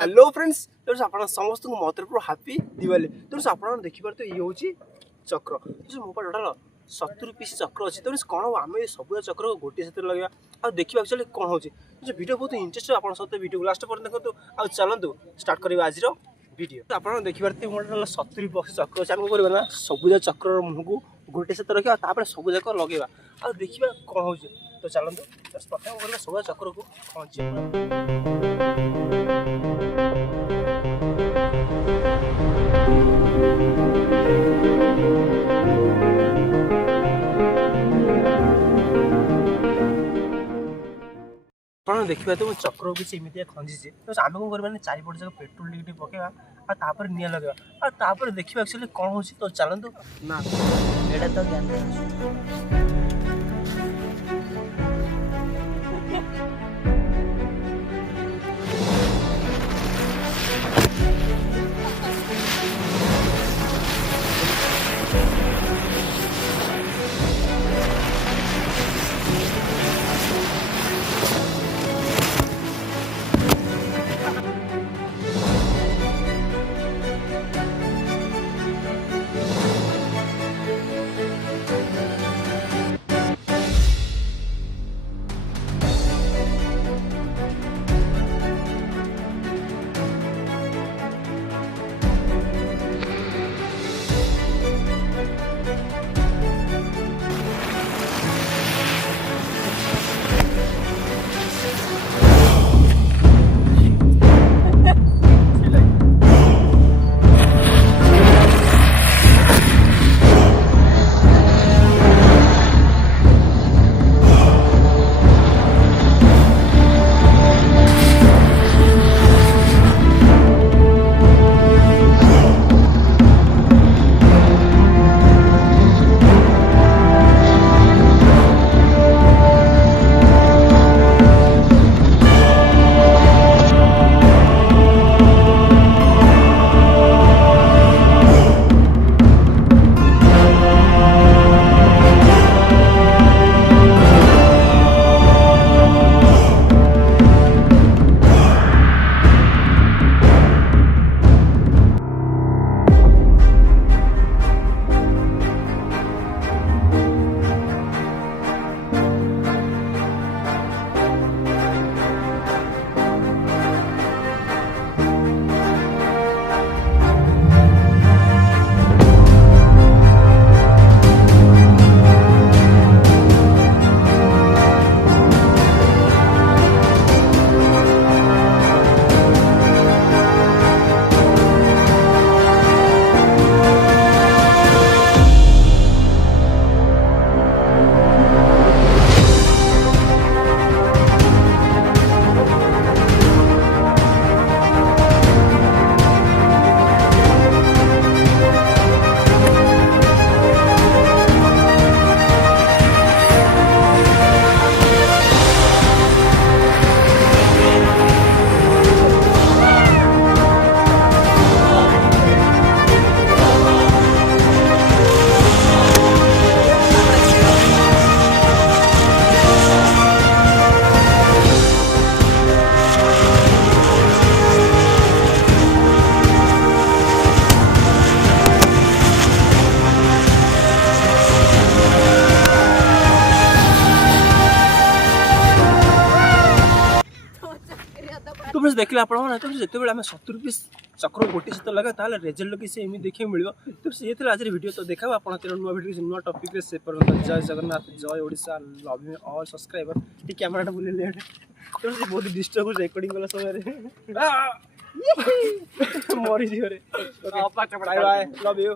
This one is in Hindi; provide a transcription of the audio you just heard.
हेलो फ्रेंड्स तो आप समस्त मो तरफ हापी दिवाली तो आप देखिए ये हूँ चक्र तो मो टोटाल 70 पीस चक्र अच्छी तो कौन हम आम सब चक्र गोटे साथ लगे आ देखिए एक्चुअली कौन हो वीडियो बहुत इंटरेस्ट आप वीडियो लास्ट पर देखो आ चलतु स्टार्ट करवा आज वीडियो आप देखिए मोर टोटाल 70 बक्स चक्र अच्छे आम कौन ना सबुज चक्र मुह को गोटे साथ रखा सब जाक लगे आ देखा कौन हो तो चलतु प्रथम सब चक्र को देखिए तो चक्र किसी एमती खंजी तो आम कौन कर चारिपट जाक पेट्रोल टी पकेवा आपर निआ लगे आपर देखिए एक्चुअली कौन हो तो चलतु ना एटा तो ज्ञान तो फ्रेंड्स देखिए आप तो जिते आम 70 पीस चक्र गोटे सहित लगा ताल रिजल्ट किसी एम देखिए मिल तो सी आज वीडियो तो देखा आप नुआ वीडियो नुआ टॉपिक से जय जगन्नाथ जय Odisha love you all subscriber ये कैमराटा बुले तो बहुत डिस्टर्ब रेकर्डिंग वाला समय मरी जी बाय बाय लव यू।